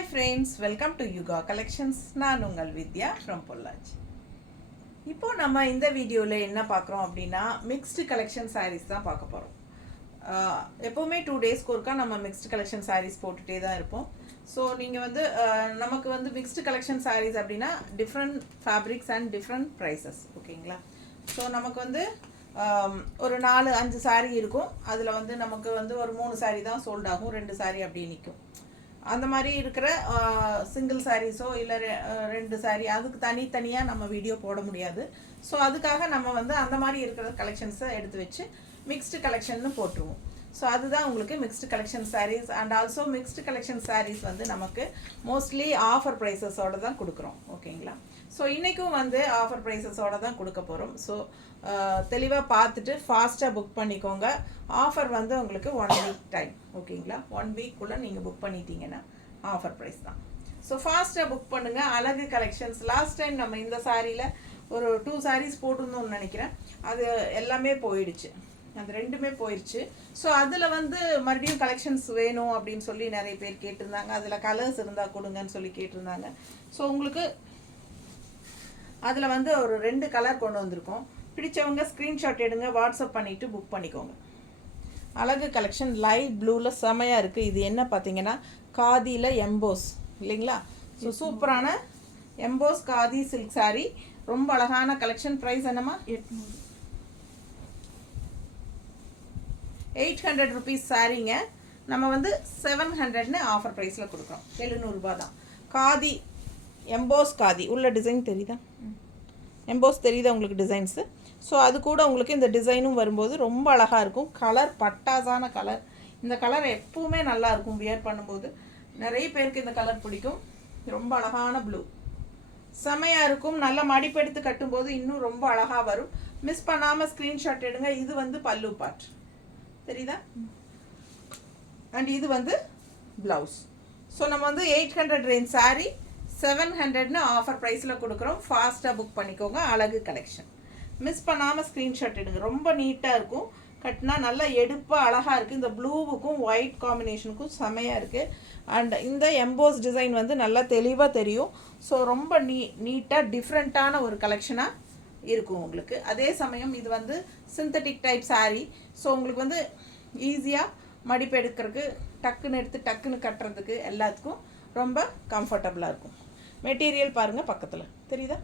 Hi friends, welcome to Yuga Collections. நான் உங்கள் வித்யா from Pollachi. இப்போ நம்ம இந்த வீடியோவில் என்ன பார்க்குறோம் அப்படின்னா மிக்ஸ்டு கலெக்ஷன் sarees தான் பார்க்க போகிறோம். எப்போவுமே 2 டேஸ்க்கு ஒருக்கா நம்ம மிக்ஸ்டு கலெக்ஷன் sarees போட்டுகிட்டே தான் இருப்போம். ஸோ நீங்கள் வந்து நமக்கு வந்து மிக்ஸ்டு கலெக்ஷன் sarees அப்படின்னா different fabrics and different prices ஓகேங்களா. ஸோ நமக்கு வந்து ஒரு 4-5 saree இருக்கும். அதில் வந்து நமக்கு வந்து ஒரு 3 saree தான் சோல்ட் ஆகும், 2 saree அப்படியே நிற்கும். அந்த மாதிரி இருக்கிற சிங்கிள் சாரீஸோ இல்லை 2 saree அதுக்கு தனித்தனியாக நம்ம வீடியோ போட முடியாது. ஸோ அதுக்காக நம்ம வந்து அந்த மாதிரி இருக்கிற கலெக்ஷன்ஸை எடுத்து வச்சு மிக்ஸ்டு கலெக்ஷன்னு போட்டுருவோம். ஸோ அதுதான் உங்களுக்கு mixed collection sarees. And also mixed collection sarees வந்து நமக்கு மோஸ்ட்லி ஆஃபர் ப்ரைஸஸோடு தான் கொடுக்குறோம் ஓகேங்களா. ஸோ இன்றைக்கும் வந்து ஆஃபர் ப்ரைஸஸோடு தான் கொடுக்க போகிறோம். ஸோ தெளிவாக பார்த்துட்டு ஃபாஸ்ட்டாக புக் பண்ணிக்கோங்க. ஆஃபர் வந்து உங்களுக்கு 1 வீக் டைம் ஓகேங்களா. 1 வீக்குள்ளே நீங்கள் புக் பண்ணிட்டீங்கன்னா ஆஃபர் ப்ரைஸ் தான். ஸோ ஃபாஸ்ட்டாக புக் பண்ணுங்கள். அழகு கலெக்ஷன்ஸ் லாஸ்ட் டைம் நம்ம இந்த சாரியில் ஒரு 2 sarees போட்டிருந்தோம்னு நினைக்கிறேன். அது எல்லாமே போயிடுச்சு, அது 2மே போயிடுச்சு. ஸோ அதில் வந்து மறுபடியும் கலெக்ஷன்ஸ் வேணும் அப்படின்னு சொல்லி நிறைய பேர் கேட்டிருந்தாங்க. அதில் கலர்ஸ் இருந்தால் கொடுங்கன்னு சொல்லி கேட்டிருந்தாங்க. ஸோ உங்களுக்கு அதில் வந்து ஒரு 2 கலர் கொண்டு வந்திருக்கோம். பிடிச்சவங்க ஸ்க்ரீன்ஷாட் எடுங்க, வாட்ஸ்அப் பண்ணிவிட்டு புக் பண்ணிக்கோங்க. அழகு கலெக்ஷன் லைட் ப்ளூவில் செமையாக இருக்குது. இது என்ன பார்த்தீங்கன்னா காதியில் எம்போஸ் இல்லைங்களா. ஸோ சூப்பரான எம்போஸ் காதி சில்க் சாரீ, ரொம்ப அழகான கலெக்ஷன். ப்ரைஸ் என்னம்மா? 800 rupees சாரீங்க. நம்ம வந்து 700ன்னு ஆஃபர் ப்ரைஸில் கொடுக்குறோம். 700 ரூபா தான். காதி எம்போஸ் காதி உள்ள டிசைன் தெரியுதா? எம்போஸ் தெரியுதா உங்களுக்கு டிசைன்ஸு? ஸோ அது கூட உங்களுக்கு இந்த டிசைனும் வரும்போது ரொம்ப அழகாக இருக்கும். கலர் பட்டாசான கலர். இந்த கலர் எப்பவுமே நல்லாயிருக்கும் வியர் பண்ணும்போது. நிறைய பேருக்கு இந்த கலர் பிடிக்கும். ரொம்ப அழகான ப்ளூ செமையாக இருக்கும். நல்லா மடிப்பெடுத்து கட்டும்போது இன்னும் ரொம்ப அழகாக வரும். மிஸ் பண்ணாமல் ஸ்க்ரீன்ஷாட் எடுங்க. இது வந்து பல்லு பார்ட் தெரியுதா? அண்ட் இது வந்து ப்ளவுஸ். ஸோ நம்ம வந்து 800 ரேஞ்ச் சாரீ 700ன்னு ஆஃபர் ப்ரைஸில் கொடுக்குறோம். ஃபாஸ்ட்டாக புக் பண்ணிக்கோங்க. அழகு கலெக்ஷன் மிஸ் பண்ணாமல் ஸ்க்ரீன்ஷாட் எடுங்க. ரொம்ப நீட்டாக இருக்கும். கட்டினா நல்லா எடுப்பாக அழகாக இருக்குது. இந்த ப்ளூவுக்கும் ஒயிட் காம்பினேஷனுக்கும் செமையாக இருக்குது. அண்ட் இந்த எம்போஸ் டிசைன் வந்து நல்லா தெளிவாக தெரியும். ஸோ ரொம்ப நீட்டாக டிஃப்ரெண்ட்டான ஒரு கலெக்ஷனாக இருக்கும் உங்களுக்கு. அதே சமயம் இது வந்து சிந்தட்டிக் டைப் சாரீ. ஸோ உங்களுக்கு வந்து ஈஸியாக மடிப்பு எடுக்கிறதுக்கு, டக்குன்னு எடுத்து டக்குன்னு கட்டுறதுக்கு எல்லாத்துக்கும் ரொம்ப கம்ஃபர்டபுளாக இருக்கும். மெட்டீரியல் பாருங்கள் பக்கத்தில் தெரியுதா?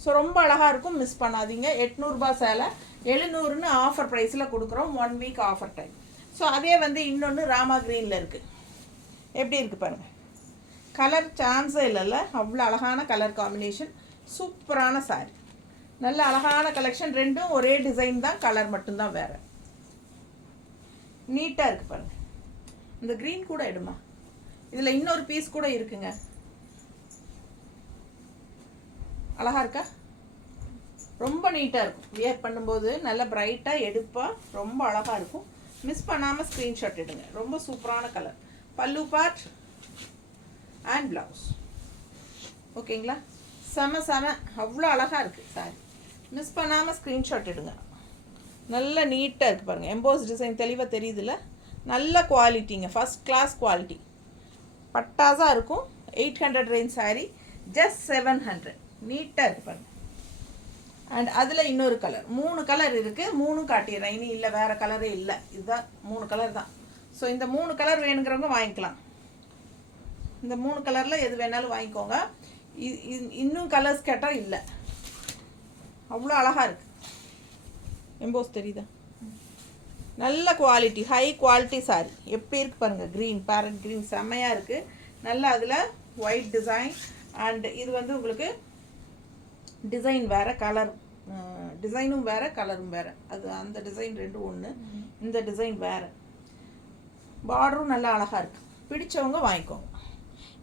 ஸோ ரொம்ப அழகாக இருக்கும். மிஸ் பண்ணாதீங்க. 800 ரூபா சேலை 700ன்னு ஆஃபர் ப்ரைஸில் கொடுக்குறோம். 1 வீக் ஆஃபர் டைம். ஸோ அதே வந்து இன்னொன்று ராமா க்ரீனில் இருக்குது. எப்படி இருக்குது பாருங்கள். கலர் சான்ஸே இல்லைல்ல, அவ்வளோ அழகான கலர் காம்பினேஷன். சூப்பரான சாரி, நல்ல அழகான கலெக்ஷன். 2ம் ஒரே டிசைன் தான், கலர் மட்டும்தான் வேறு. நீட்டாக இருக்குது பாருங்கள். இந்த க்ரீன் கூட எடுமா. இதில் இன்னொரு பீஸ் கூட இருக்குங்க. அழகாக இருக்கா? ரொம்ப நீட்டாக இருக்கும். வியர் பண்ணும்போது நல்லா பிரைட்டாக எடுப்பாக ரொம்ப அழகாக இருக்கும். மிஸ் பண்ணாமல் ஸ்க்ரீன்ஷாட் எடுங்க. ரொம்ப சூப்பரான கலர். பல்லு பார்ட் அண்ட் ப்ளவுஸ் ஓகேங்களா. செம அவ்வளோ அழகாக இருக்குது சாரி. மிஸ் பண்ணாமல் ஸ்க்ரீன்ஷாட் எடுங்க. நல்ல நீட்டாக இருக்குது பாருங்கள். எம்போஸ் டிசைன் தெளிவாக தெரியுதுல்ல. நல்ல குவாலிட்டிங்க, ஃபஸ்ட் கிளாஸ் குவாலிட்டி. பட்டாசாக இருக்கும். 800 ரேஞ்ச் சாரீ ஜஸ்ட் 700. நீட்டாக இருக்குது பாருங்கள். அண்ட் அதில் இன்னொரு கலர், 3 கலர் இருக்குது. 3ம் காட்டிடுறேன். இனி இல்லை, வேறு கலரே இல்லை. இதுதான் 3 கலர் தான். ஸோ இந்த 3 கலர் வேணுங்கிறவங்க வாங்கிக்கலாம். இந்த 3 கலரில் எது வேணாலும் வாங்கிக்கோங்க. இன்னும் கலர்ஸ் கேட்டால் இல்லை. அவ்வளோ அழகாக இருக்குது. எம்போஸ் தெரியுதா? நல்ல குவாலிட்டி, ஹை குவாலிட்டி சாரி. எப்படி இருக்குது பாருங்கள். க்ரீன், பேரட் க்ரீன் செம்மையாக இருக்குது. நல்லா அதில் ஒயிட் டிசைன். அண்ட் இது வந்து உங்களுக்கு டிசைன் வேறு, கலர் டிசைனும் வேறு, கலரும் வேறு. அது அந்த டிசைன் 2 ஒன்று, இந்த டிசைன் வேறு. பார்டரும் நல்லா அழகாக இருக்குது. பிடிச்சவங்க வாங்கிக்கோங்க.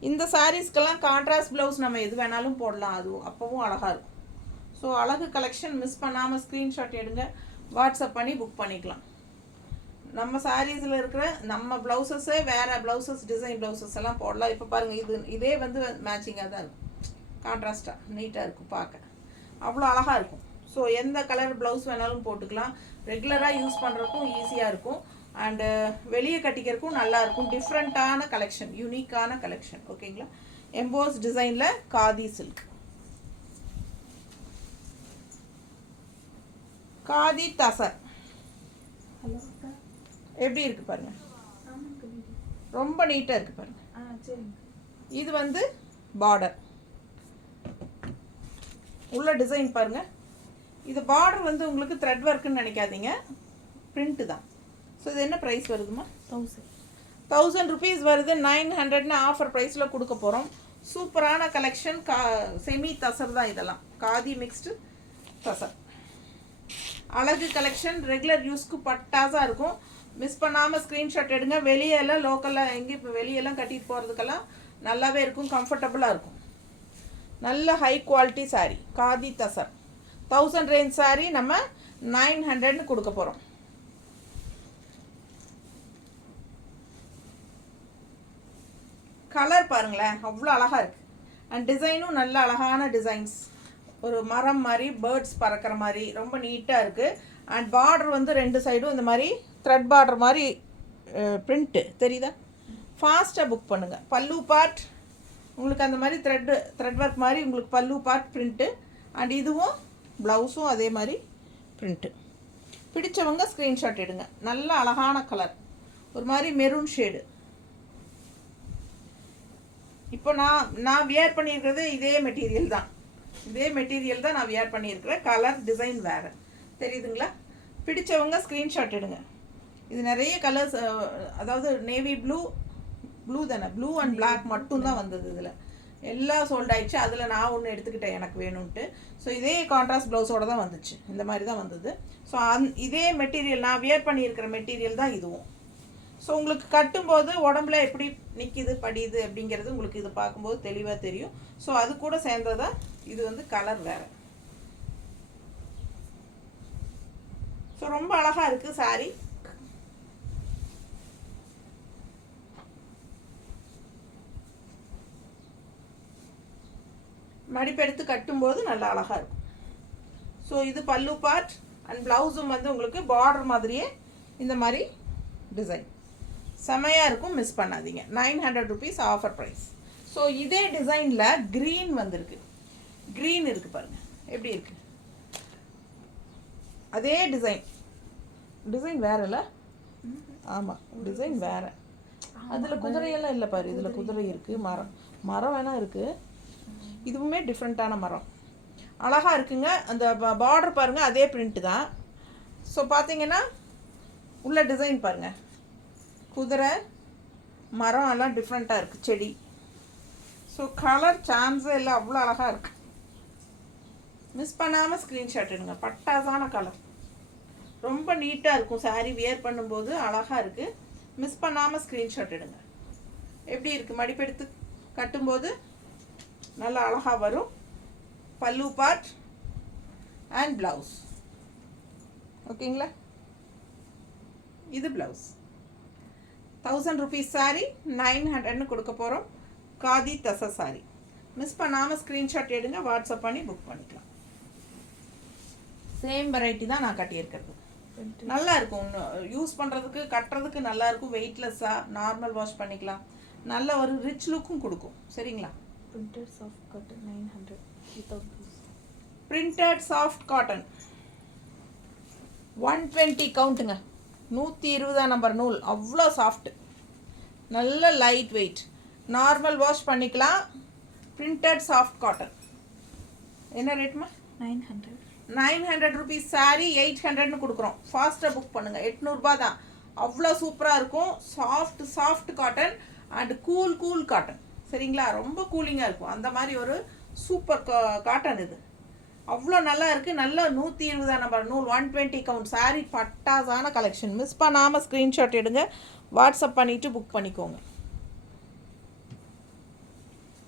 இந்த சாரீஸ்க்கெல்லாம் கான்ட்ராஸ்ட் ப்ளவுஸ் நம்ம எது வேணாலும் போடலாம், அதுவும் அப்போவும் அழகாக இருக்கும். ஸோ அழகு கலெக்ஷன் மிஸ் பண்ணாமல் ஸ்க்ரீன்ஷாட் எடுங்க, வாட்ஸ்அப் பண்ணி புக் பண்ணிக்கலாம். நம்ம சாரீஸில் இருக்கிற நம்ம ப்ளவுசஸே வேறு ப்ளவுசஸ், டிசைன் ப்ளவுசஸ் எல்லாம் போடலாம். இப்போ பாருங்கள், இதே வந்து மேட்சிங்காக தான் இருக்கும். கான்ட்ராஸ்டாக நீட்டாக இருக்கும் பார்க்க, அவ்வளோ அழகாக இருக்கும். ஸோ எந்த கலர் ப்ளவுஸ் வேணாலும் போட்டுக்கலாம். ரெகுலராக யூஸ் பண்ணுறதுக்கும் ஈஸியாக இருக்கும். அண்டு வெளியே கட்டிக்கிறதுக்கும் நல்லாயிருக்கும். டிஃப்ரெண்ட்டான கலெக்ஷன், யூனிக்கான கலெக்ஷன். ஓகேங்களா? எம்போஸ் டிசைனில் காதி சில்க், காதி தசர் எப்படி இருக்குது பாருங்கள். ரொம்ப நீட்டாக இருக்குது பாருங்கள். இது வந்து பார்டர் உள்ள டிசைன் பாருங்கள். இது பார்டர் வந்து உங்களுக்கு த்ரெட் ஒர்க்குன்னு நினைக்காதீங்க, பிரிண்ட்டு தான். ஸோ இது என்ன ப்ரைஸ் வருதுமா? 1000 rupees வருது. 900ன்னு ஆஃபர் ப்ரைஸில் கொடுக்க போகிறோம். சூப்பரான கலெக்ஷன். செமி தசர் தான் இதெல்லாம், காதி மிக்ஸ்டு தசர். அழகு கலெக்ஷன், ரெகுலர் யூஸ்க்கு பட்டாஸாக இருக்கும். மிஸ் பண்ணாமல் ஸ்க்ரீன்ஷாட் எடுங்க. வெளியெல்லாம் லோக்கலில் எங்கே இப்போ வெளியெல்லாம் கட்டிட்டு போகிறதுக்கெல்லாம் நல்லாவே இருக்கும், கம்ஃபர்டபுளாக இருக்கும். நல்ல high quality sari, khadi tussar. 1000 range sari நம்ம 900ன்னு கொடுக்க போகிறோம். கலர் பாருங்களேன், அவ்வளோ அழகாக இருக்குது. அண்ட் டிசைனும் நல்ல அழகான டிசைன்ஸ். ஒரு மரம் மாதிரி, பேர்ட்ஸ் பறக்கிற மாதிரி ரொம்ப நீட்டாக இருக்குது. அண்ட் பார்டர் வந்து 2 சைடும் இந்த மாதிரி த்ரெட் பார்டர் மாதிரி பிரிண்ட்டு தெரியுதா? ஃபாஸ்ட்டாக புக் பண்ணுங்கள். பல்லு பார்ட் உங்களுக்கு அந்த மாதிரி த்ரெட் ஒர்க் மாதிரி உங்களுக்கு பல்லு பார்ட் பிரிண்ட்டு. அண்ட் இதுவும் ப்ளவுஸும் அதே மாதிரி பிரிண்ட்டு. பிடிச்சவங்க ஸ்க்ரீன்ஷாட் எடுங்க. நல்ல அழகான கலர், ஒரு மாதிரி மெரூன் ஷேடு. இப்போ நான் வியர் பண்ணியிருக்கிறது இதே மெட்டீரியல் தான் நான் வியர் பண்ணியிருக்கிறேன். கலர் டிசைன் வேறு தெரியுதுங்களா? பிடிச்சவங்க ஸ்க்ரீன்ஷாட் எடுங்க. இது நிறைய கலர்ஸ், அதாவது நேவி ப்ளூ தானே, ப்ளூ அண்ட் பிளாக் மட்டும்தான் வந்தது. இதில் எல்லாம் சோல்ட் ஆயிடுச்சு. அதில் நான் ஒன்று எடுத்துக்கிட்டேன் எனக்கு வேணும்ன்ட்டு. ஸோ இதே கான்ட்ராஸ்ட் ப்ளவுஸோடு தான் வந்துச்சு, இந்த மாதிரி தான் வந்தது. ஸோ இதே மெட்டீரியல், நான் வியர் பண்ணியிருக்கிற மெட்டீரியல் தான் இதுவும். ஸோ உங்களுக்கு கட்டும்போது உடம்புல எப்படி நிற்கிது படியுது அப்படிங்கிறது உங்களுக்கு இது பார்க்கும்போது தெளிவாக தெரியும். ஸோ அது கூட சேர்ந்ததான் இது வந்து கலர் வேறு. ஸோ ரொம்ப அழகாக இருக்குது சாரீ. மடிப்பெடுத்து கட்டும்போது நல்லா அழகாக இருக்கும். ஸோ இது பல்லு பார்ட். அண்ட் ப்ளவுஸும் வந்து உங்களுக்கு பார்டர் மாதிரியே இந்த மாதிரி டிசைன் செமையாக இருக்கும். மிஸ் பண்ணாதீங்க. 900 rupees ஆஃபர் ப்ரைஸ். ஸோ இதே டிசைனில் க்ரீன் வந்திருக்கு. க்ரீன் இருக்குது பாருங்கள் எப்படி இருக்குது. அதே டிசைன் வேறு இல்லை? ஆமாம், டிசைன் வேறு. அதில் குதிரையெல்லாம் இல்லை பாரு, இதில் குதிரை இருக்குது, மரம் வேணால் இருக்குது. இதுவுமே டிஃப்ரெண்ட்டான மரம், அழகாக இருக்குங்க. அந்த பார்டர் பாருங்கள், அதே பிரிண்ட்டு தான். ஸோ பார்த்தீங்கன்னா உள்ள டிசைன் பாருங்கள், குதிரை மரம் எல்லாம் டிஃப்ரெண்ட்டாக இருக்குது, செடி. ஸோ கலர் சான்ஸே இல்லை, அவ்வளோ அழகாக இருக்குது. மிஸ் பண்ணாமல் ஸ்க்ரீன்ஷாட் எடுங்க. பட்டாசான கலர், ரொம்ப நீட்டாக இருக்கும். சாரீ வியர் பண்ணும்போது அழகாக இருக்குது. மிஸ் பண்ணாமல் ஸ்க்ரீன்ஷாட் எடுங்க. எப்படி இருக்குது மடிப்பெடுத்து கட்டும்போது நல்லா அழகாக வரும். பல்லு பார்ட் அண்ட் ப்ளவுஸ். ஓகேங்களா? இது ப்ளவுஸ். 1000 rupees சாரீ 900ன்னு கொடுக்க போகிறோம். காதி தச சாரீ. மிஸ் பண்ணாமல் ஸ்க்ரீன்ஷாட் எடுங்க, வாட்ஸ்அப் பண்ணி புக் பண்ணிக்கலாம். சேம் வெரைட்டி தான் நான் கட்டியிருக்கிறது. நல்லா இருக்கும், யூஸ் பண்ணுறதுக்கு கட்டுறதுக்கு நல்லா இருக்கும். வெயிட்லெஸ்ஸாக நார்மல் வாஷ் பண்ணிக்கலாம். நல்ல ஒரு ரிச் லுக்கும் கொடுக்கும். சரிங்களா? Printed soft cotton 900 without blouse. Printed soft cotton 120 கவுண்ட்டுங்க. 120 number நூல். அவ்வளோ சாஃப்ட், நல்ல லைட் வெயிட், நார்மல் வாஷ் பண்ணிக்கலாம். Printed soft cotton. என்ன ரேட்மா? 900. 900 rupees சாரீ 800ன்னு கொடுக்குறோம். ஃபாஸ்ட்டாக புக் பண்ணுங்கள். 800 ரூபா தான். அவ்வளோ சூப்பராக இருக்கும். Soft cotton and cool cotton. சரிங்களா? ரொம்ப கூலிங்காக இருக்கும். அந்த மாதிரி ஒரு சூப்பர் காட்டன் இது. அவ்வளோ நல்லா இருக்குது. நல்ல 120 நம்பர் நூல், 120 கவுண்ட் சாரீ. பட்டாசான கலெக்ஷன். மிஸ் பண்ணாமல் ஸ்க்ரீன்ஷாட் எடுங்க, வாட்ஸ்அப் பண்ணிவிட்டு புக் பண்ணிக்கோங்க.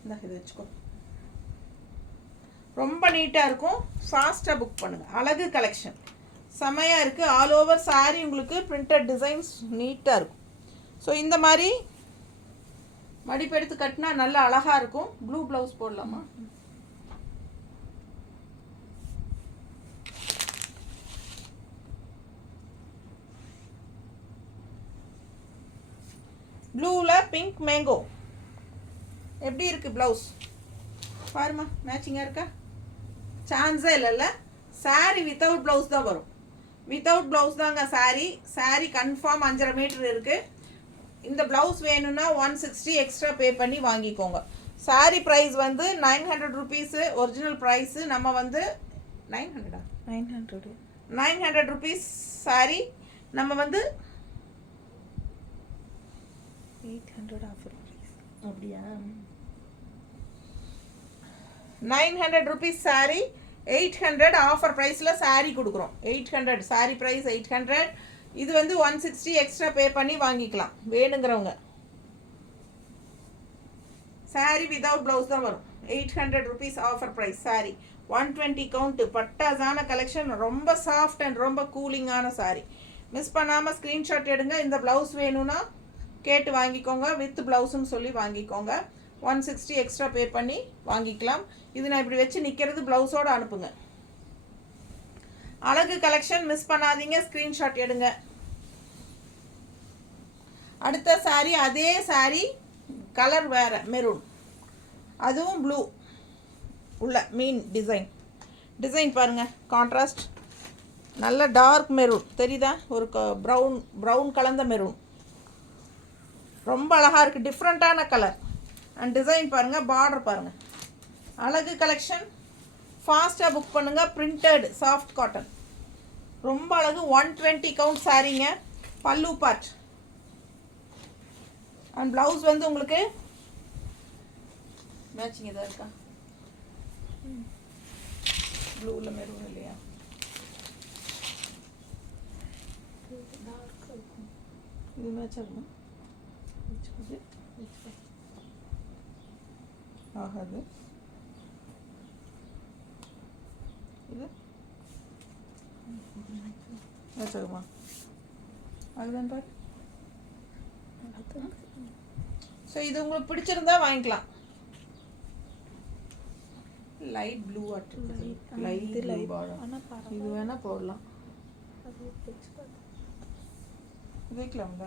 இந்த இது வச்சுக்கோ. ரொம்ப நீட்டாக இருக்கும். ஃபாஸ்ட்டாக புக் பண்ணுங்கள். அழகு கலெக்ஷன் செமையாக இருக்குது. ஆல் ஓவர் சாரீ உங்களுக்கு பிரிண்டட் டிசைன்ஸ் நீட்டாக இருக்கும். ஸோ இந்த மாதிரி மடிப்பெடுத்து கட்டினா நல்லா அழகாக இருக்கும். ப்ளூ ப்ளவுஸ் போடலாமா? ப்ளூவில் பிங்க் மேங்கோ. எப்படி இருக்குது ப்ளவுஸ் பாருமா, மேட்சிங்காக இருக்கா? சான்ஸே இல்லைல்ல. சாரீ வித்தவுட் ப்ளவுஸ் தான் வரும். வித்தவுட் ப்ளவுஸ் தாங்க சாரீ. சாரீ கன்ஃபார்ம் 5.5 மீட்டர் இருக்குது. இந்த ப்ளவுஸ் வேணும்னா 160 எக்ஸ்ட்ரா பே பண்ணி வாங்கிக்கோங்க. சாரீ ப்ரைஸ் வந்து 900 ருபீஸு. ஒரிஜினல் ப்ரைஸு நம்ம வந்து 900 ருபீஸ் சாரீ. நம்ம வந்து 800 ஆஃபர் ப்ரைஸ். அப்படியா? 900 ருபீஸ் சாரீ, 800 ஆஃபர் ப்ரைஸில் சாரீ கொடுக்குறோம். 800 சாரீ ப்ரைஸ் 800. இது வந்து 160 எக்ஸ்ட்ரா பே பண்ணி வாங்கிக்கலாம் வேணுங்கிறவங்க. சாரீ வித்தவுட் ப்ளவுஸ் தான் வரும். 800 rupees offer price sari. 120 count. பட்டாசான கலெக்ஷன். ரொம்ப சாஃப்ட் அண்ட் ரொம்ப கூலிங்கான சாரீ. மிஸ் பண்ணாமல் ஸ்க்ரீன்ஷாட் எடுங்க. இந்த ப்ளவுஸ் வேணும்னா கேட்டு வாங்கிக்கோங்க. வித் ப்ளவுஸுன்னு சொல்லி வாங்கிக்கோங்க. 160 எக்ஸ்ட்ரா பே பண்ணி வாங்கிக்கலாம். இது நான் இப்படி வச்சு நிற்கிறது, ப்ளவுஸோடு அனுப்புங்க. அழகு கலெக்ஷன் மிஸ் பண்ணாதீங்க, ஸ்க்ரீன்ஷாட் எடுங்க. அடுத்த சாரீ, அதே சாரீ கலர் வேறு, மெரூன். அதுவும் ப்ளூ உள்ள மீன் டிசைன் பாருங்கள். கான்ட்ராஸ்ட் நல்ல டார்க் மெரூன் தெரியுதா? ஒரு ப்ரௌன் கலந்த மெரூன். ரொம்ப அழகாக இருக்குது. டிஃப்ரெண்ட்டான கலர் அண்ட் டிசைன் பாருங்கள். பார்டர் பாருங்கள். அழகு கலெக்ஷன். ஃபாஸ்ட்டாக புக் பண்ணுங்கள். Printed soft cotton. ரொம்ப அழகு. 120 கவுண்ட் சாரீங்க. பல்லு பார்ட் அண்ட் ப்ளவுஸ் வந்து உங்களுக்கு மேட்சிங் எதாவது இருக்கா? ப்ளூவில் மெரூன் இல்லையா? இது மேட்ச் ஆகுமா? ஆகாது. இது மேட்ச் ஆகுமா? அதுதான் பாரு. ஸோ இது உங்களுக்கு பிடிச்சிருந்தா வாங்கிக்கலாம். லைட் ப்ளூ லைட் இது வேணா போடலாம். வைக்கலாம்ல.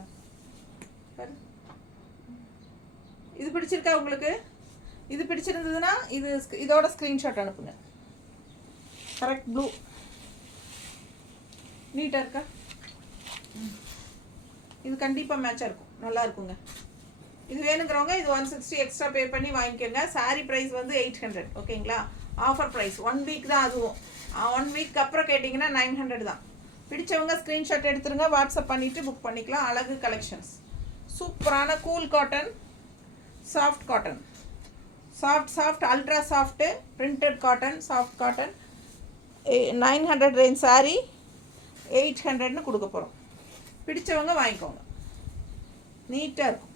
இது பிடிச்சிருக்கா உங்களுக்கு? இது பிடிச்சிருந்ததுன்னா இதோட ஸ்க்ரீன்ஷாட் அனுப்புங்க. Correct blue. நீட்டாக இருக்கா? இது கண்டிப்பாக மேட்சாக இருக்கும். நல்லா இருக்குங்க. இது வேணுங்கிறவங்க இது 160 எக்ஸ்ட்ரா பே பண்ணி வாங்கிக்கோங்க. சாரீ ப்ரைஸ் வந்து 800. ஓகேங்களா? ஆஃபர் ப்ரைஸ் 1 வீக் தான். அதுவும் 1 வீக் அப்புறம் கேட்டிங்கன்னா 900 தான். பிடிச்சவங்க ஸ்க்ரீன்ஷாட் எடுத்துருங்க. வாட்ஸ்அப் பண்ணிவிட்டு புக் பண்ணிக்கலாம். அழகு கலெக்ஷன்ஸ். சூப்பரான cool cotton, soft cotton, soft ultra soft printed cotton, soft cotton. 900 range sari 800ன்னு கொடுக்க போகிறோம். பிடிச்சவங்க வாங்கிக்கோங்க. நீட்டாக இருக்கும்.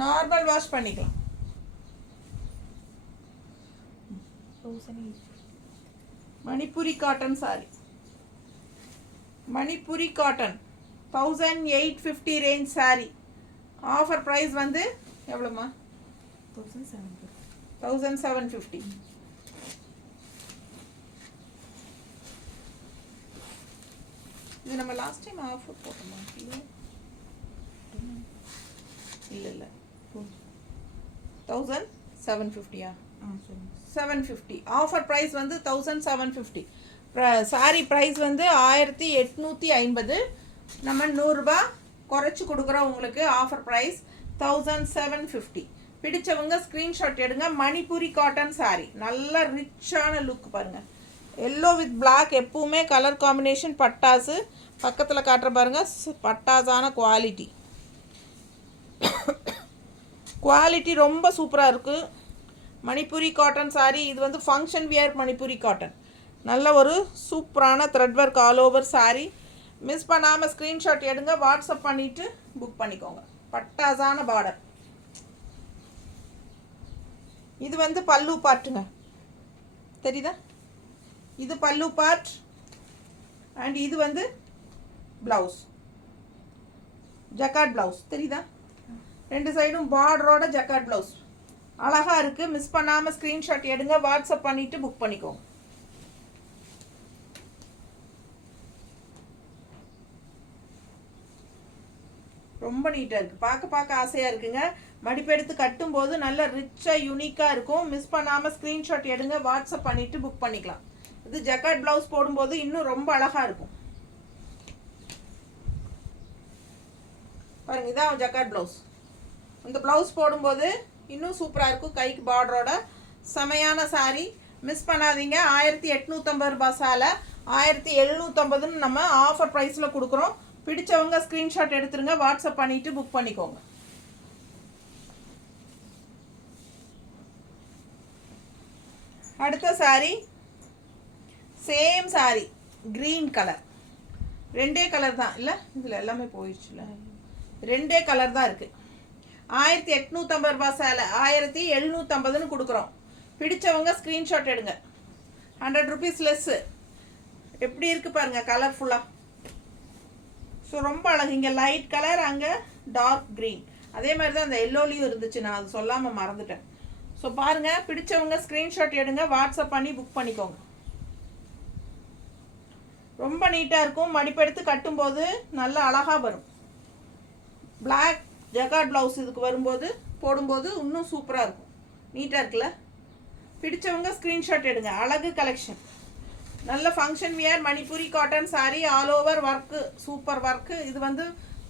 நார்மல் வாஷ் பண்ணிக்கலாம். Manipuri cotton sari. Manipuri cotton 1850 range sari. Offer price வந்து எவ்வளோம்மா? 1750. இது நம்ம லாஸ்ட் டைம் ஆஃபர் போட்டோமா? இல்லை 1750. 750. ஆஃபர் ப்ரைஸ் வந்து 1750. சாரி ப்ரைஸ் வந்து 1850. நம்ம 100 ரூபாய் குறைச்சி கொடுக்குறோம் உங்களுக்கு. Offer price 1750. பிடிச்சவங்க ஸ்க்ரீன்ஷாட் எடுங்க. மணிப்புரி காட்டன் சாரி. நல்ல ரிச்சான லுக் பாருங்கள். எல்லோ வித் பிளாக் எப்பவுமே கலர் காம்பினேஷன் பட்டாசு. பக்கத்தில் காட்டுற பாருங்கள். பட்டாசான குவாலிட்டி ரொம்ப சூப்பராக இருக்குது. மணிப்புரி காட்டன் சாரி. இது வந்து ஃபங்க்ஷன் வியர் மணிப்புரி காட்டன். நல்ல ஒரு சூப்பரான thread work all over sari. Miss பண்ணாமல் ஸ்க்ரீன்ஷாட் எடுங்க. வாட்ஸ்அப் பண்ணிவிட்டு புக் பண்ணிக்கோங்க. பட்டாசான பார்டர். இது வந்து பல்லு பார்ட்டுங்க. தெரியுதா? இது பல்லு பார்ட் அண்ட் இது வந்து ப்ளவுஸ். Jacquard blouse. தெரியுதா? 2 சைடும் பார்டரோட ஜக்கார்ட் ப்ளவுஸ். அழகாக இருக்குது. மிஸ் பண்ணாமல் ஸ்க்ரீன்ஷாட் எடுங்க. வாட்ஸ்அப் பண்ணிவிட்டு புக் பண்ணிக்கோங்க. ரொம்ப நீட்டாக இருக்குது, பார்க்க ஆசையாக இருக்குங்க. மடிப்பெடுத்து கட்டும்போது நல்ல ரிச்சாக யூனிக்காக இருக்கும். மிஸ் பண்ணாமல் ஸ்க்ரீன்ஷாட் எடுங்க, வாட்ஸ்அப் பண்ணிவிட்டு புக் பண்ணிக்கலாம். இது ஜக்கார்ட் ப்ளவுஸ் போடும்போது இன்னும் ரொம்ப அழகாக இருக்கும். பாருங்க, இதான் ஜக்கார்ட் ப்ளவுஸ். இந்த ப்ளவுஸ் போடும்போது இன்னும் சூப்பராக இருக்கும். கைக்கு பார்டரோட செமையான சாரீ, மிஸ் பண்ணாதீங்க. 1850 ரூபாய் சேலை 1750ன்னு நம்ம ஆஃபர் ப்ரைஸில் கொடுக்குறோம். பிடிச்சவங்க ஸ்க்ரீன்ஷாட் எடுத்துருங்க, வாட்ஸ்அப் பண்ணிவிட்டு புக் பண்ணிக்கோங்க. அடுத்த sari same sari, green colour. ரெண்டே கலர் தான் இல்லை, இதில் எல்லாமே போயிடுச்சுல. ரெண்டே கலர் தான் இருக்குது. 1850 ரூபாய் சேலை 1750ன்னு கொடுக்குறோம். பிடிச்சவங்க ஸ்க்ரீன்ஷாட் எடுங்க. 100 ருபீஸ் லெஸ்ஸு. எப்படி இருக்குது பாருங்கள் கலர்ஃபுல்லாக. ஸோ ரொம்ப அழகு. இங்கே லைட் கலர், அங்கே டார்க் க்ரீன். அதே மாதிரி தான் அந்த எல்லோலையும் இருந்துச்சு, நான் அது சொல்லாமல் மறந்துட்டேன். ஸோ பாருங்கள், பிடிச்சவங்க ஸ்க்ரீன்ஷாட் எடுங்க, வாட்ஸ்அப் பண்ணி புக் பண்ணிக்கோங்க. ரொம்ப நீட்டாக இருக்கும். மடிப்பெடுத்து கட்டும்போது நல்ல அழகாக வரும். பிளாக் ஜக்கார்ட் ப்ளவுஸ் இதுக்கு வரும்போது போடும்போது இன்னும் சூப்பராக இருக்கும். நீட்டாக இருக்குல்ல. பிடிச்சவங்க ஸ்க்ரீன்ஷாட் எடுங்க. அழகு கலெக்ஷன், நல்ல function wear Manipuri cotton sari, all over work, super work. இது வந்து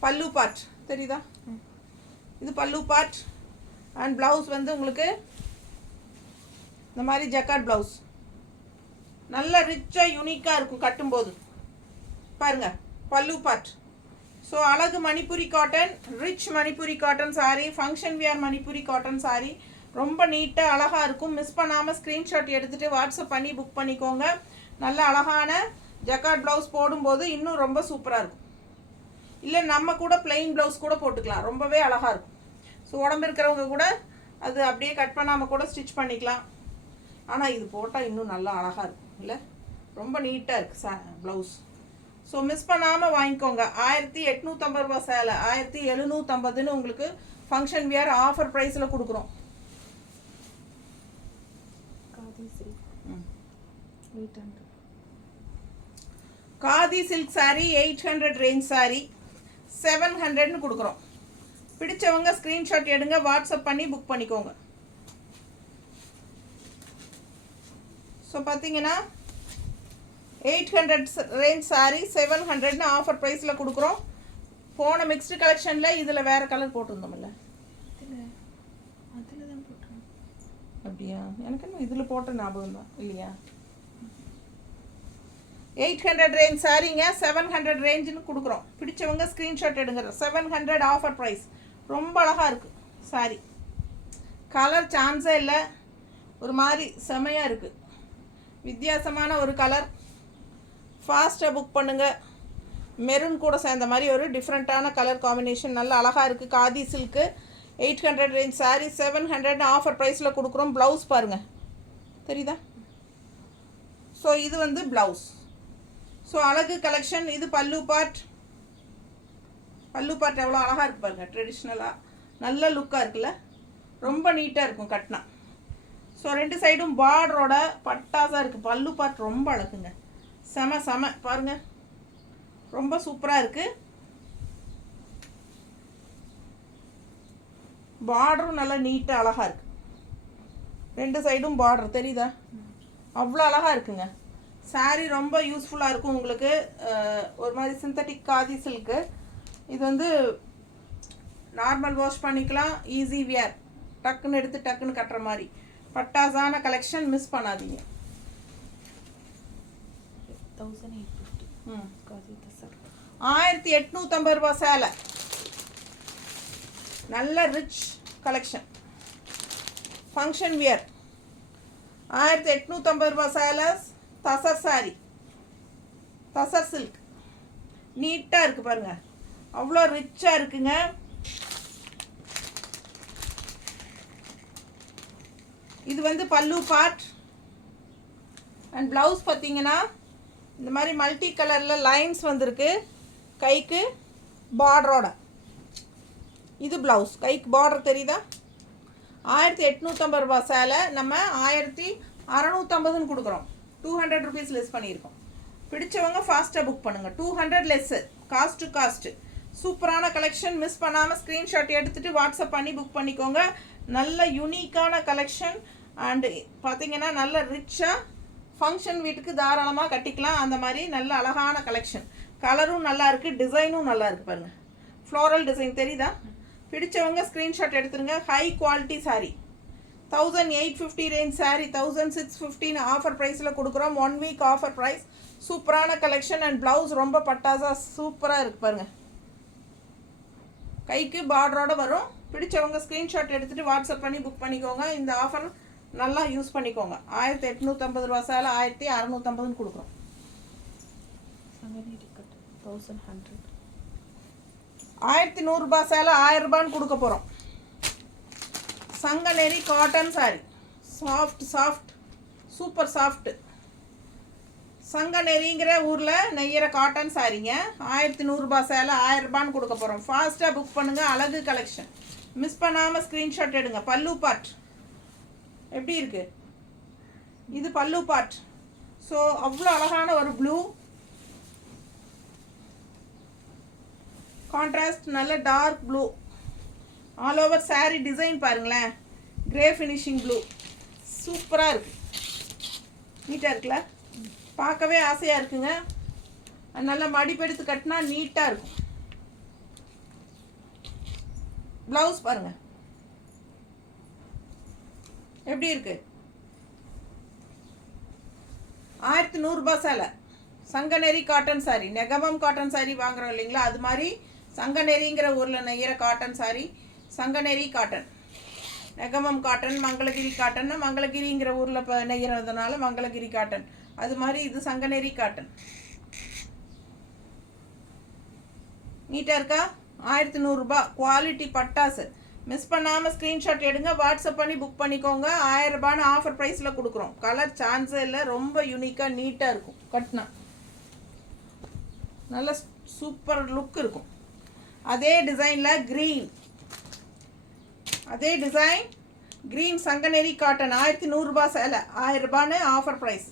பல்லு பார்ட் தெரியுதா, இது பல்லு பார்ட். அண்ட் ப்ளவுஸ் வந்து உங்களுக்கு இந்த மாதிரி ஜக்கார்ட் ப்ளவுஸ் நல்ல ரிச்சாக யூனிக்காக இருக்கும் கட்டும்போது. பாருங்க, பல்லு பார்ட். ஸோ அழகு Manipuri cotton, rich Manipuri cotton sari, function wear Manipuri cotton sari. ரொம்ப நீட்டாக அழகாக இருக்கும். மிஸ் பண்ணாமல் ஸ்க்ரீன்ஷாட் எடுத்துகிட்டு வாட்ஸ்அப் பண்ணி புக் பண்ணிக்கோங்க. நல்ல அழகான ஜக்கார்ட் ப்ளவுஸ் போடும்போது இன்னும் ரொம்ப சூப்பராக இருக்கும். இல்லை நம்ம கூட பிளெயின் ப்ளவுஸ் கூட போட்டுக்கலாம், ரொம்பவே அழகாக இருக்கும். ஸோ உடம்பு இருக்கிறவங்க கூட அது அப்படியே கட் பண்ணாமல் கூட ஸ்டிச் பண்ணிக்கலாம். ஆனால் இது போட்டால் இன்னும் நல்லா அழகாக இருக்கும் இல்லை, ரொம்ப நீட்டாக இருக்குது ப்ளவுஸ். ஸோ மிஸ் பண்ணாமல் வாங்கிக்கோங்க. 1850 ரூபாய் சேலை 1750ன்னு உங்களுக்கு ஃபங்க்ஷன் வியர் ஆஃபர் ப்ரைஸில் கொடுக்குறோம். காதி சில்க் சாரீ 800 ரேஞ்ச் சாரீ 700ன்னு கொடுக்குறோம். பிடிச்சவங்க ஸ்க்ரீன்ஷாட் எடுங்க, வாட்ஸ்அப் பண்ணி புக் பண்ணிக்கோங்க. ஸோ பார்த்தீங்கன்னா 800 ரேஞ்ச் சாரீ 700ன்னு ஆஃபர் ப்ரைஸில் கொடுக்குறோம். போன மிக்ஸ்டு கலெக்ஷனில் இதில் வேறு கலர் போட்டிருந்தோம்ல, அதில் தான் போட்டோம். அப்படியா, எனக்கு என்ன இதில் போட்ட ஞாபகம் தான் இல்லையா. 800 ரேஞ்ச் சாரீங்க 700 ரேஞ்சுன்னு கொடுக்குறோம். பிடிச்சவங்க ஸ்க்ரீன்ஷாட் எடுங்க. 700 ஆஃபர் ப்ரைஸ். ரொம்ப அழகாக இருக்குது சாரீ. கலர் சான்ஸே இல்லை, ஒரு மாதிரி செமையாக இருக்குது. வித்தியாசமான ஒரு கலர். ஃபாஸ்ட்டாக புக் பண்ணுங்கள். மெரூன் கூட சேர்ந்த மாதிரி ஒரு டிஃப்ரெண்ட்டான கலர் காம்பினேஷன், நல்ல அழகாக இருக்குது. Khadi silk 800 range sari 700 offer ப்ரைஸில் கொடுக்குறோம். ப்ளவுஸ் பாருங்கள், தெரியுதா. ஸோ இது வந்து ப்ளவுஸ். ஸோ அழகு கலெக்ஷன். இது பல்லு பார்ட். பல்லு பார்ட் எவ்வளோ அழகாக இருக்குது பாருங்கள், ட்ரெடிஷ்னலாக நல்ல லுக்காக இருக்குல்ல, ரொம்ப நீட்டாக இருக்கும் கட்டினா. ஸோ ரெண்டு சைடும் பார்டரோட பட்டாசாக இருக்குது. பல்லு பார்ட் ரொம்ப அழகுங்க, செம பாருங்கள், ரொம்ப சூப்பராக இருக்குது. பார்டரும் நல்லா நீட்டாக அழகாக இருக்குது. ரெண்டு சைடும் பார்டர் தெரியுதா, அவ்வளோ அழகாக இருக்குங்க. சாரீ ரொம்ப யூஸ்ஃபுல்லாக இருக்கும் உங்களுக்கு. ஒரு மாதிரி சிந்தட்டிக் காதி சில்க்கு. இது வந்து நார்மல் வாஷ் பண்ணிக்கலாம், ஈஸி வியர், டக்குன்னு எடுத்து டக்குன்னு கட்டுற மாதிரி பட்டாசான கலெக்ஷன். மிஸ் பண்ணாதீங்க. 1850 ரூபாய் சேலை, நல்ல ரிச் கலெக்ஷன், ஃபங்க்ஷன் வியர். 1850 ரூபாய் சேலை, தசர் சாரி, தசர் சில்க். நீட்டாக இருக்குது பாருங்கள், அவ்வளோ ரிச்சாக இருக்குங்க. இது வந்து பல்லு பார்ட். அண்ட் ப்ளவுஸ் பார்த்தீங்கன்னா இந்த மாதிரி மல்டி கலரில் லைன்ஸ் வந்திருக்கு கைக்கு பார்டரோட. இது ப்ளவுஸ், கைக்கு பார்டர் தெரியுதா. 1850 ரூபாய் சேலை நம்ம 1650ன்னு கொடுக்குறோம். 200 ருபீஸ் லெஸ் பண்ணியிருக்கோம். பிடிச்சவங்க ஃபாஸ்ட்டாக புக் பண்ணுங்கள். 200 லெஸ்ஸு, காஸ்ட் டு காஸ்ட்டு. சூப்பரான கலெக்ஷன். மிஸ் பண்ணாமல் ஸ்க்ரீன்ஷாட் எடுத்துகிட்டு வாட்ஸ்அப் பண்ணி புக் பண்ணிக்கோங்க. நல்ல யூனிக்கான கலெக்ஷன். அண்டு பார்த்தீங்கன்னா நல்ல ரிச்சாக ஃபங்க்ஷன் வீட்டுக்கு தாராளமாக கட்டிக்கலாம். அந்த மாதிரி நல்ல அழகான கலெக்ஷன். கலரும் நல்லா இருக்குது, டிசைனும் நல்லா இருக்குது. பாருங்கள், ஃப்ளோரல் டிசைன் தெரியுதா? பிடிச்சவங்க ஸ்க்ரீன்ஷாட் எடுத்துருங்க. High quality sari. 1850 range sari 1615 offer ப்ரைஸில் கொடுக்குறோம். 1 வீக் ஆஃபர் ப்ரைஸ். சூப்பரான கலெக்ஷன். அண்ட் ப்ளவுஸ் ரொம்ப பட்டாசாக சூப்பராக இருக்குது பாருங்கள். கைக்கு பார்டரோடு வரும். பிடிச்சவங்க ஸ்க்ரீன்ஷாட் எடுத்துகிட்டு வாட்ஸ்அப் பண்ணி புக் பண்ணிக்கோங்க. இந்த ஆஃபர் நல்லா யூஸ் பண்ணிக்கோங்க. 1850 ரூபா சேலை 1650 கொடுக்குறோம். சங்கநேரி கட் 1100. 1100 ரூபா சேலை 1000 ரூபான்னு கொடுக்க போகிறோம். Sanganeri cotton sari. Soft super soft. சங்கநேரிங்கிற ஊரில் நெய்கிற காட்டன் சாரிங்க. 1100 ரூபா சேலை 1000 ரூபான்னு கொடுக்க போகிறோம். ஃபாஸ்ட்டாக புக் பண்ணுங்கள். அழகு கலெக்ஷன். மிஸ் பண்ணாமல் ஸ்க்ரீன்ஷாட் எடுங்க. பல்லு பார்ட் எப்படி இருக்குது? இது பல்லு பார்ட். ஸோ அவ்வளோ அழகான ஒரு ப்ளூ கான்ட்ராஸ்ட், நல்ல dark blue. All over saree design பாருங்களேன். கிரே ஃபினிஷிங் ப்ளூ சூப்பராக இருக்குது. நீட்டாக இருக்குல்ல? பார்க்கவே ஆசையாக இருக்குங்க. நல்லா மடிப்பெடுத்து கட்டினா நீட்டாக இருக்கும். ப்ளவுஸ் பாருங்கள் எப்படி இருக்கு? 1100 ரூபா சேலை. சங்கநேரி காட்டன் சாரி. நெகமம் காட்டன் சாரி வாங்குறோம் இல்லைங்களா, அது மாதிரி சங்கநேரிங்கிற ஊரில் நெய்கிற cotton sari Sanganeri cotton. Negamam cotton, Mangalagiri cotton. மங்களகிரிங்கிற ஊரில் இப்போ நெய்கிறதுனால மங்களகிரி காட்டன். அது மாதிரி இது சங்கநேரி காட்டன். நீட்டாக இருக்கா? 1100 ரூபா. குவாலிட்டி பட்டாசு. மிஸ் பண்ணாமல் ஸ்க்ரீன்ஷாட் எடுங்க. வாட்ஸ்அப் பண்ணி புக் பண்ணிக்கோங்க. 1000 ரூபான்னு ஆஃபர் ப்ரைஸில் கொடுக்குறோம். கலர் சான்ஸே இல்லை. ரொம்ப யூனிக்காக நீட்டாக இருக்கும். கட்டினா நல்ல சூப்பர் லுக் இருக்கும். அதே டிசைனில் க்ரீன். அதே டிசைன் க்ரீன் சங்கநேரி காட்டன். 1100 ரூபா சேலை 1000 ரூபான்னு ஆஃபர் ப்ரைஸ்.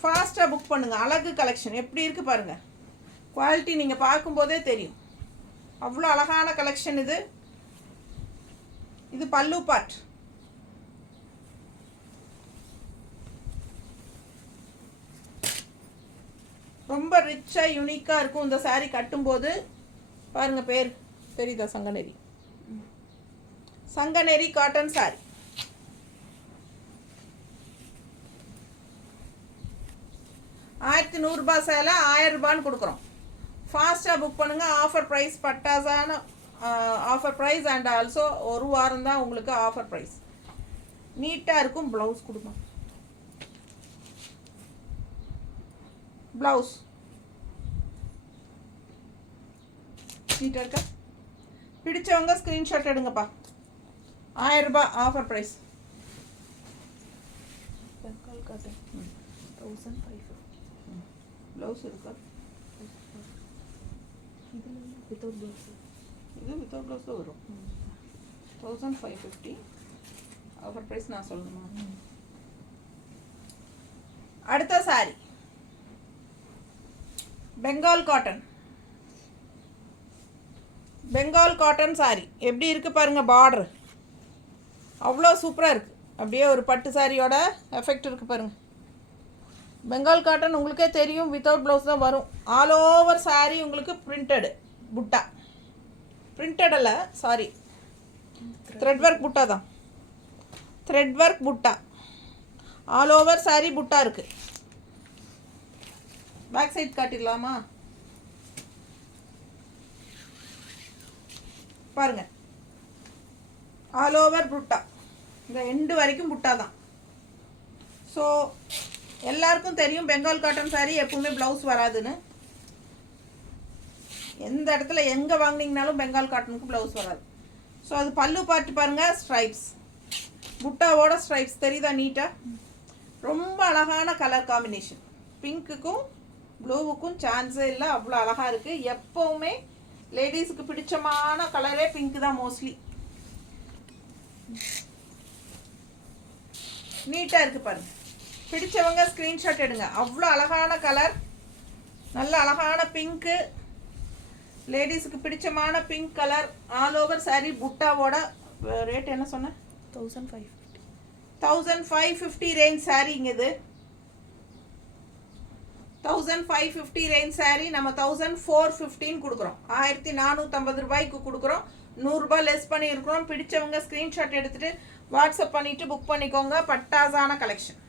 ஃபாஸ்ட்டாக புக் பண்ணுங்கள். அழகு கலெக்ஷன் எப்படி இருக்குது பாருங்கள். குவாலிட்டி நீங்கள் பார்க்கும்போதே தெரியும். அவ்வளோ அழகான கலெக்ஷன் இது. இது பல்லு பார்ட். ரொம்ப ரிச்சாக யூனிக்காக இருக்கும். இந்த சாரீ கட்டும்போது பாருங்கள். பேர் தெரியுதா? சங்கநேரி. Sanganeri cotton sorry. ₹1100 சேலை 1000 ரூபான்னு கொடுக்குறோம். ஃபாஸ்ட்டாக புக் பண்ணுங்கள். ஆஃபர் ப்ரைஸ் பட்டாசான ஆஃபர் ப்ரைஸ். அண்ட் ஆல்சோ ஒரு வாரம் தான் உங்களுக்கு ஆஃபர் ப்ரைஸ். நீட்டாக இருக்கும். ப்ளவுஸ் கொடுப்போம். ப்ளவுஸ் நீட்டாக இருக்கா? பிடிச்சவங்க ஸ்க்ரீன்ஷாட் எடுங்கப்பா. 1000 ரூபாய் offer price. Bengal cotton 1550. Blouse இருக்கா? இதில் வித்தவுட் ப்ளவுஸ். இது வித்தவுட் ப்ளவுஸ் தான் வரும். 1550 ஆஃபர் ப்ரைஸ் நான் சொல்லணுமா? அடுத்த சாரி பெங்கால் காட்டன். பெங்கால் காட்டன் சாரி எப்படி இருக்குது பாருங்கள். பார்டர் அவ்வளோ சூப்பராக இருக்குது. அப்படியே ஒரு பட்டு சாரியோட எஃபெக்ட் இருக்குது பாருங்கள். பெங்கால் காட்டன் உங்களுக்கே தெரியும். வித்தவுட் ப்ளவுஸ் தான் வரும். ஆல் ஓவர் சாரி உங்களுக்கு பிரிண்டடு புட்டா. பிரிண்டட் அல்ல, சாரி, த்ரெட் ஒர்க் புட்டா தான். த்ரெட் ஒர்க் புட்டா. ஆல் ஓவர் சாரி புட்டா இருக்குது. பேக் சைட் காட்டிடலாமா? பாருங்கள். ஆல் ஓவர் புட்டா. இந்த எண்டு வரைக்கும் புட்டா தான். ஸோ எல்லாருக்கும் தெரியும் பெங்கால் காட்டன் சாரி எப்பவுமே ப்ளவுஸ் வராதுன்னு. எந்த இடத்துல எங்கே வாங்கினீங்கனாலும் பெங்கால் காட்டனுக்கு ப்ளவுஸ் வராது. ஸோ அது பல்லு பார்த்து பாருங்கள். ஸ்ட்ரைப்ஸ் புட்டாவோட ஸ்ட்ரைப்ஸ் தெரியுதா? நீட்டாக ரொம்ப அழகான கலர் காம்பினேஷன். பிங்க்குக்கும் ப்ளூவுக்கும் சான்ஸே இல்லை. அவ்வளோ அழகாக இருக்குது. எப்போவுமே லேடிஸுக்கு பிடிச்சமான கலரே பிங்க் தான் மோஸ்ட்லி. நீட்டாக இருக்குது பாருங்கள். பிடிச்சவங்க ஸ்க்ரீன்ஷாட் எடுங்க. அவ்வளோ அழகான கலர். நல்ல அழகான பிங்க்கு. லேடிஸுக்கு பிடிச்சமான pink colour all over sari புட்டாவோட ரேட் என்ன சொன்னேன்? 1550. 1550 ரேஞ்ச் சாரீங்க இது. 1550 ரேஞ்ச் சாரீ நம்ம 1415 கொடுக்குறோம். 1450 ரூபாய்க்கு கொடுக்குறோம். 100 ரூபாய் லெஸ் பண்ணி இருக்கிறோம். பிடிச்சவங்க ஸ்க்ரீன்ஷாட் எடுத்துட்டு வாட்ஸ்அப் பண்ணிட்டு புக் பண்ணிக்கோங்க. பட்டாசான கலெக்ஷன்.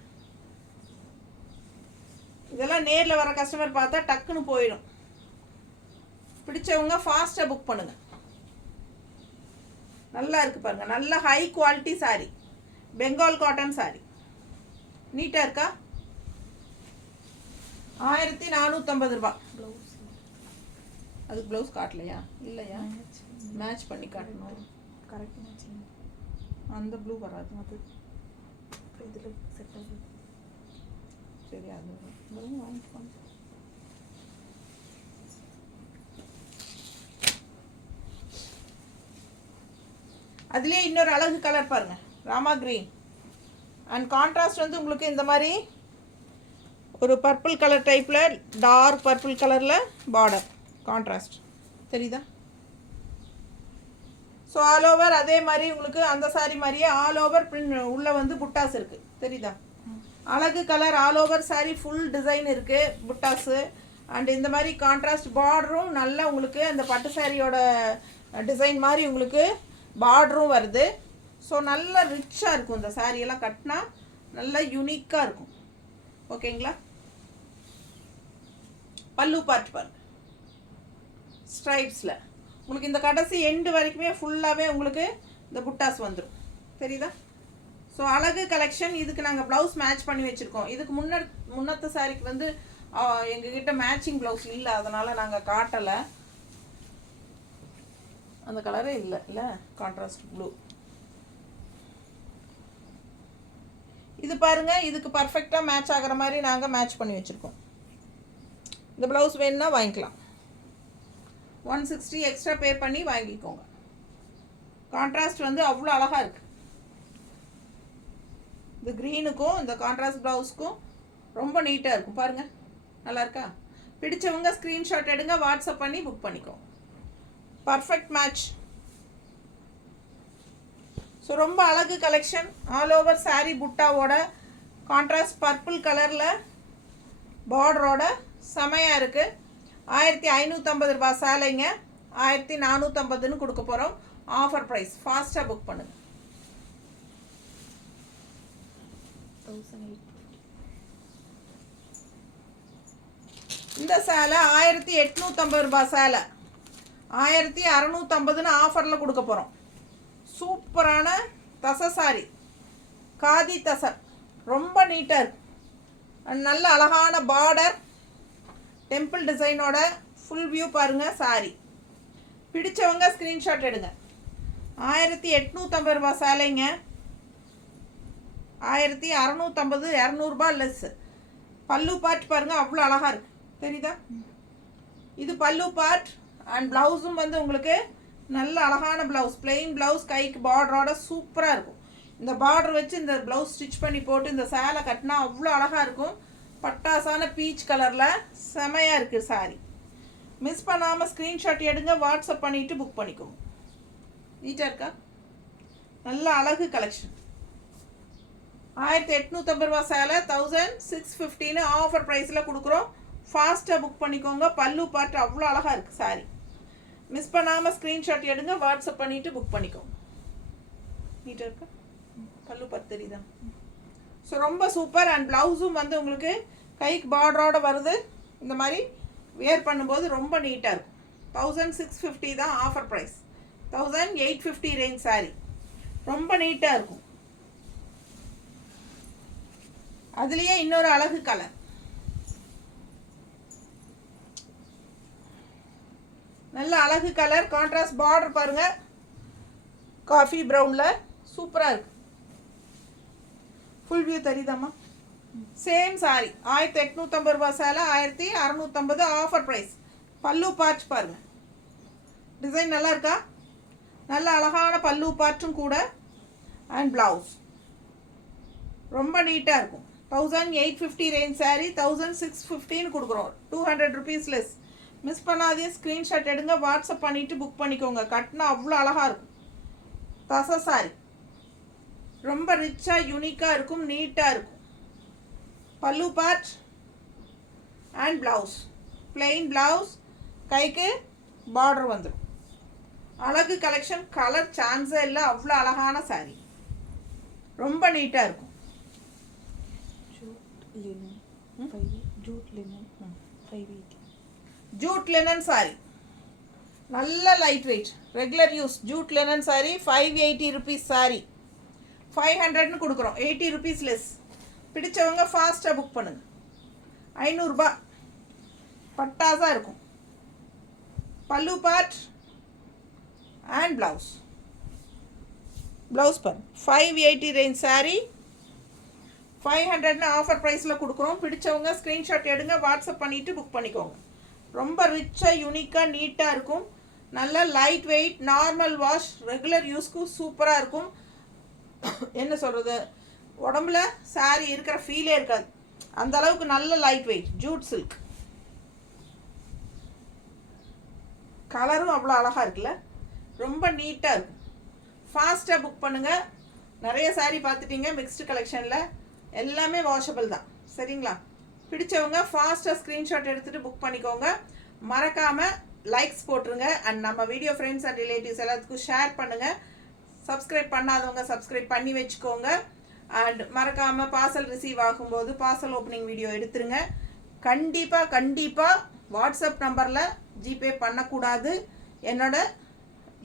இதெல்லாம் நேரில் வர கஸ்டமர் பார்த்தா டக்குன்னு போயிடும். பிடிச்சவங்க ஃபாஸ்ட்டாக புக் பண்ணுங்க. நல்லா இருக்கு பாருங்க. நல்ல high quality sorry, Bengal cotton sorry. நீட்டாக இருக்கா? 1450 ரூபாய். Blouse. அதுக்கு ப்ளவுஸ் காட்டலையா? இல்லையா? மேட்ச் பண்ணி காட்டணும். Correct matching. அந்த ப்ளூ வராது. அது இதில் செட் ஆகுது. சரி, அது வாங்கிக்கோங்க. அதுலேயே இன்னொரு அழகு கலர் பாருங்க, ராமா கிரீன். அண்ட் கான்ட்ராஸ்ட் வந்து உங்களுக்கு இந்த மாதிரி ஒரு பர்பிள் கலர் டைப்பில் டார்க் பர்பிள் கலரில் பார்டர் கான்ட்ராஸ்ட் தெரியுதா? ஸோ ஆல் ஓவர் அதே மாதிரி உங்களுக்கு அந்த சாரி மாதிரியே ஆல் ஓவர் பிரிண்ட் உள்ளே வந்து புட்டாஸ் இருக்குது தெரியுதா? அழகு colour all over sorry full design இருக்குது புட்டாஸு. அண்ட் இந்த மாதிரி கான்ட்ராஸ்ட் பார்டரும் நல்லா உங்களுக்கு அந்த பட்டு சாரியோட டிசைன் மாதிரி உங்களுக்கு பார்டரும் வருது. ஸோ நல்லா ரிச்சாக இருக்கும். இந்த சாரியெல்லாம் கட்டினா நல்லா யூனிக்காக இருக்கும். ஓகேங்களா? பல்லு பார்ட் பாருங்க ஸ்ட்ரைப்ஸில் உங்களுக்கு இந்த கடைசி எண்டு வரைக்குமே ஃபுல்லாகவே உங்களுக்கு இந்த புட்டாஸ் வந்துடும் தெரியுதா? ஸோ அழகு கலெக்ஷன். இதுக்கு நாங்கள் ப்ளவுஸ் மேட்ச் பண்ணி வச்சுருக்கோம். இதுக்கு முன்னத்த சாரிக்கு வந்து எங்ககிட்ட மேட்சிங் ப்ளவுஸ் இல்லை, அதனால் நாங்கள் காட்டலை. அந்த கலரே இல்லை கான்ட்ராஸ்ட் ப்ளூ. இது பாருங்கள், இதுக்கு பர்ஃபெக்டாக மேட்ச் ஆகிற மாதிரி நாங்கள் மேட்ச் பண்ணி வச்சுருக்கோம். இந்த ப்ளவுஸ் வேணுன்னா வாங்கிக்கலாம். 160 எக்ஸ்ட்ரா பே பண்ணி வாங்கிக்கோங்க. கான்ட்ராஸ்ட் வந்து அவ்வளோ அழகாக இருக்குது. இந்த க்ரீனுக்கும் இந்த கான்ட்ராஸ்ட் ப்ளவுஸ்க்கும் ரொம்ப நீட்டாக இருக்கும் பாருங்கள். நல்லா இருக்கா? பிடிச்சவங்க ஸ்க்ரீன்ஷாட் எடுங்க, வாட்ஸ்அப் பண்ணி புக் பண்ணிக்கோங்க. Perfect match. ஸோ ரொம்ப அழகு கலெக்ஷன். ஆல் ஓவர் சாரீ புட்டாவோட கான்ட்ராஸ்ட் பர்பிள் கலரில் பார்டரோட செமையாக இருக்குது. 1550 ரூபாய் சேலைங்க. 1450ன்னு கொடுக்க போகிறோம். Offer price. ஃபாஸ்ட்டாக புக் பண்ணுங்கள். 1850. இந்த சேலை 1850 ரூபாய் சேலை 1650ன்னு ஆஃபரில் கொடுக்க போகிறோம். சூப்பரான தசை சாரி, காதி தசை, ரொம்ப நீட்டாக இருக்கு. நல்ல அழகான பார்டர், டெம்பிள் டிசைனோட ஃபுல் வியூ பாருங்கள் சாரி. பிடிச்சவங்க ஸ்க்ரீன்ஷாட் எடுங்க. 1850 ரூபாய் சேலைங்க. 1650, 200 ரூபாய் லெஸ். பல்லு பார்ட் பாருங்கள், அவ்வளோ அழகாக இருக்குது தெரியுதா? இது பல்லு பார்ட். அண்ட் ப்ளவுஸும் வந்து உங்களுக்கு நல்ல அழகான ப்ளவுஸ், பிளெயின் ப்ளவுஸ், கைக்கு பார்டரோட சூப்பராக இருக்கும். இந்த பார்டர் வச்சு இந்த ப்ளவுஸ் ஸ்டிச் பண்ணி போட்டு இந்த சேலை கட்டினா அவ்வளோ அழகாக இருக்கும். பட்டாசான பீச் கலரில் செமையாக இருக்குது சாரி. மிஸ் பண்ணாமல் ஸ்க்ரீன்ஷாட் எடுங்க, வாட்ஸ்அப் பண்ணிவிட்டு புக் பண்ணிக்கோங்க. நீட்டாக இருக்கா? நல்ல அழகு கலெக்ஷன். 1850 ரூபா சேலை 1650ன்னு ஆஃபர் ப்ரைஸில் கொடுக்குறோம். ஃபாஸ்ட்டாக புக் பண்ணிக்கோங்க. பல்லு பார்ட் அவ்வளோ அழகாக இருக்குது சாரி. மிஸ் பண்ணாமல் ஸ்க்ரீன்ஷாட் எடுங்க, வாட்ஸ்அப் பண்ணிவிட்டு புக் பண்ணிக்கோங்க. நீட்டாக இருக்கா? பல்லு பார்ட் தெரியுதா? ஸோ ரொம்ப சூப்பர். அண்ட் ப்ளவுஸும் வந்து உங்களுக்கு கைக்கு பார்டரோட வருது. இந்த மாதிரி வேர் பண்ணும்போது ரொம்ப நீட்டாக இருக்கும். 1650 தான் ஆஃபர் ப்ரைஸ். 1850 range sorry. ரொம்ப நீட்டாக இருக்கும். அதுலேயே இன்னொரு அழகு கலர், நல்ல அழகு கலர். கான்ட்ராஸ்ட் பார்டர் பாருங்கள், காஃபி ப்ரௌனில் சூப்பராக இருக்குது. ஃபுல் வியூ தெரியுதாம்மா? சேம் சாரி 1850 ரூபாய் சேலை 1650 ஆஃபர் ப்ரைஸ். பல்லு பார்ட் பாருங்கள், டிசைன் நல்லா இருக்கா? நல்ல அழகான பல்லு பார்ட்டும் கூட. அண்ட் ப்ளவுஸ் ரொம்ப நீட்டாக இருக்கும். 1850 ரேஞ்ச் சாரி 1650ன்னு கொடுக்குறோம். 200 ருபீஸ் லெஸ். மிஸ் பண்ணாதே, ஸ்க்ரீன்ஷாட் எடுங்க, வாட்ஸ்அப் பண்ணிவிட்டு புக் பண்ணிக்கோங்க. கட்டினா அவ்வளோ அழகாக இருக்கும். தசை சாரி ரொம்ப ரிச்சாக யூனிக்காக இருக்கும், நீட்டாக இருக்கும். பல்லு part and blouse, plain blouse, கைக்கு பார்டர் வந்துடும். அழகு கலெக்ஷன், கலர் சான்ஸே இல்லை, அவ்வளோ அழகான சாரி, ரொம்ப நீட்டாக இருக்கும். Jute linen 580. Jute linen sari, நல்ல light weight, regular use jute linen sari. 580 rupees sari, 500ன்னு கொடுக்குறோம், 80 ருபீஸ் லெஸ். பிடிச்சவங்க ஃபாஸ்ட்டாக புக் பண்ணுங்க. 500 ரூபாய், பட்டாசாக இருக்கும். பல்லு பார்ட் அண்ட் ப்ளவுஸ், ப்ளவுஸ் பாருங்க. 580 ரேஞ்ச் சாரி, 500ன்னு ஆஃபர் ப்ரைஸில் கொடுக்குறோம். பிடிச்சவங்க ஸ்க்ரீன்ஷாட் எடுங்க, வாட்ஸ்அப் பண்ணிவிட்டு புக் பண்ணிக்கோங்க. ரொம்ப ரிச்சாக யூனிக்காக நீட்டாக இருக்கும். நல்ல light weight, normal wash, regular யூஸ்க்கு சூப்பராக இருக்கும். என்ன சொல்கிறது, உடம்புல சாரி இருக்கிற ஃபீலே இருக்காது, அந்த அளவுக்கு நல்ல லைட் வெயிட் ஜூட் சில்க். கலரும் அவ்வளோ அழகாக இருக்குல்ல, ரொம்ப நீட்டாக இருக்கும். ஃபாஸ்ட்டாக புக் பண்ணுங்கள். நிறைய சாரீ பார்த்துட்டீங்க மிக்ஸ்டு கலெக்ஷனில், எல்லாமே வாஷபிள் தான். சரிங்களா? பிடிச்சவங்க ஃபாஸ்ட்டாக ஸ்க்ரீன்ஷாட் எடுத்துகிட்டு புக் பண்ணிக்கோங்க. மறக்காமல் லைக்ஸ் போட்டுருங்க. அண்ட் நம்ம வீடியோ ஃப்ரெண்ட்ஸ் அண்ட் ரிலேட்டிவ்ஸ் எல்லாத்துக்கும் ஷேர் பண்ணுங்கள். சப்ஸ்கிரைப் பண்ணாதவங்க சப்ஸ்கிரைப் பண்ணி வச்சுக்கோங்க. அண்ட் மறக்காமல் பார்சல் ரிசீவ் ஆகும்போது பார்சல் ஓப்பனிங் வீடியோ எடுத்துருங்க. கண்டிப்பாக வாட்ஸ்அப் நம்பரில் ஜிபே பண்ணக்கூடாது. என்னோட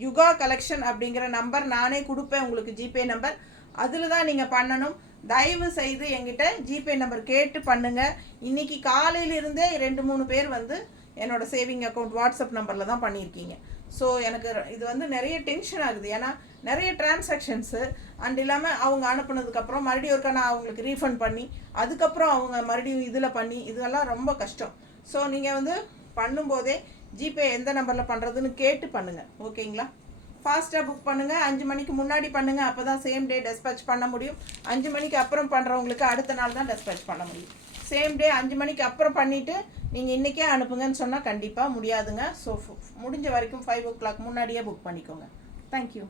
யுகா கலெக்ஷன் அப்படிங்கிற நம்பர் நானே கொடுப்பேன் உங்களுக்கு, ஜிபே நம்பர். அதில் தான் நீங்கள் பண்ணணும். தயவு செய்து என்கிட்ட ஜிபே நம்பர் கேட்டு பண்ணுங்கள். இன்றைக்கி காலையிலிருந்தே 2-3 பேர் வந்து என்னோட சேவிங் அக்கௌண்ட் வாட்ஸ்அப் நம்பரில் தான் பண்ணியிருக்கீங்க. ஸோ எனக்கு இது வந்து நிறைய டென்ஷன் ஆகுது. ஏன்னா நிறைய டிரான்சாக்ஷன்ஸு அண்ட் இல்லாமல் அவங்க அனுப்புனதுக்கப்புறம் மறுபடியும் ஒருக்கா நான் அவங்களுக்கு ரீஃபண்ட் பண்ணி அதுக்கப்புறம் அவங்க மறுபடியும் இதில் பண்ணி இதெல்லாம் ரொம்ப கஷ்டம். ஸோ நீங்கள் வந்து பண்ணும்போதே ஜிபே எந்த நம்பரில் பண்ணுறதுன்னு கேட்டு பண்ணுங்கள். ஓகேங்களா? ஃபாஸ்ட்டாக புக் பண்ணுங்கள். 5 மணிக்கு முன்னாடி பண்ணுங்கள், அப்போ தான் சேம் டே டெஸ்பேச் பண்ண முடியும். 5 மணிக்கு அப்புறம் பண்ணுறவங்களுக்கு அடுத்த நாள் தான் டெஸ்பேச் பண்ண முடியும். சேம் டே 5 மணிக்கு அப்புறம் பண்ணிவிட்டு நீங்கள் இன்றைக்கே அனுப்புங்கன்னு சொன்னால் கண்டிப்பாக முடியாதுங்க. ஸோ முடிஞ்ச வரைக்கும் 5 o'clock முன்னாடியே புக் பண்ணிக்கோங்க. தேங்க்யூ.